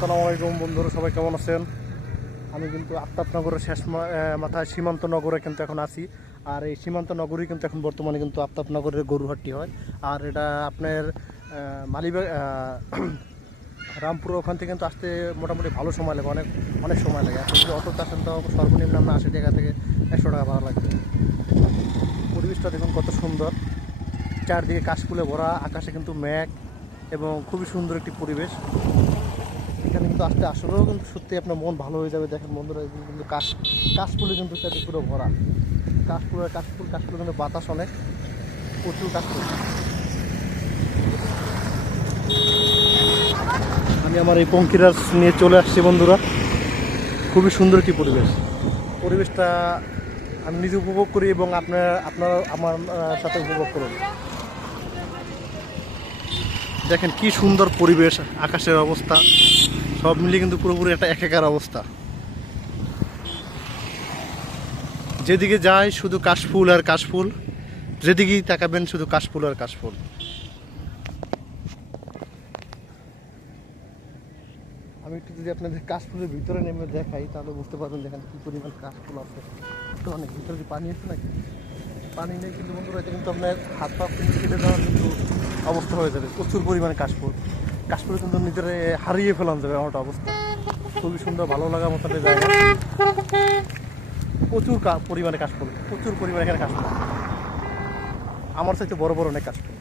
আসসালামু আলাইকুম বন্ধুরা, সবাই কেমন আছেন? আমি কিন্তু আফতাবনগরের শেষ মাথায় সীমান্ত নগরে কিন্তু এখন আছি। আর এই সীমান্ত নগরী কিন্তু এখন বর্তমানে কিন্তু আফতাবনগরের গরুহাটটি হয়। আর এটা আপনার মালিবাগ রামপুর ওখান থেকে কিন্তু আসতে মোটামুটি ভালো সময় লাগে, অনেক অনেক সময় লাগে। এখন যদি অটোতে আসেন তো সর্বনিম্ন আপনার 80 টাকা থেকে 100 টাকা ভাড়া লাগবে। পরিবেশটা দেখুন কত সুন্দর, চারদিকে কাশফুলে ভরা, আকাশে কিন্তু মেঘ এবং খুবই সুন্দর একটি পরিবেশ। এখানে কিন্তু আসলেও কিন্তু সত্যি আপনার মন ভালো হয়ে যাবে। দেখেন বন্ধুরা, এগুলো কিন্তু কাশফুলে কিন্তু চারদিকে পুরো ভরা। কাশফুল কিন্তু বাতাস অনেক, প্রচুর কাশফুল। আমি আমার এই পঙ্কিরাজ নিয়ে চলে আসছি বন্ধুরা। খুবই সুন্দর একটি পরিবেশটা আমি নিজে উপভোগ করি এবং আপনারা আমার সাথে উপভোগ করুন। দেখেন কি সুন্দর পরিবেশ, আকাশের অবস্থা সব মিলিয়ে কিন্তু পুরোপুরি একটা একাকার অবস্থা। যেদিকে যাই শুধু কাশফুল আর কাশফুল, যেদিকেই তাকাবেন শুধু কাশফুল আর কাশফুল। আমি একটু যদি আপনাদের কাশফুলের ভিতরে নেমে দেখাই তাহলে বুঝতে পারবেন দেখেন কী পরিমাণ কাশফুল আছে। তো অনেক ভিতরে কি পানি আছে নাকি? পানি নেই কিন্তু বন্ধুরা, এটা কিন্তু আপনার হাত পা কিন্তু কেটে দেওয়ার কিন্তু অবস্থা হয়ে যাবে। প্রচুর পরিমাণে কাশফুল কিন্তু নিজেরা হারিয়ে ফেলানো যাবে এমনটা অবস্থা। খুবই সুন্দর, ভালো লাগার মতো একটা জায়গা। প্রচুর পরিমাণে কাশফুল, প্রচুর পরিমাণে এখানে কাশফুল। আমার চাইতে বড় বড় অনেক কাশফুল।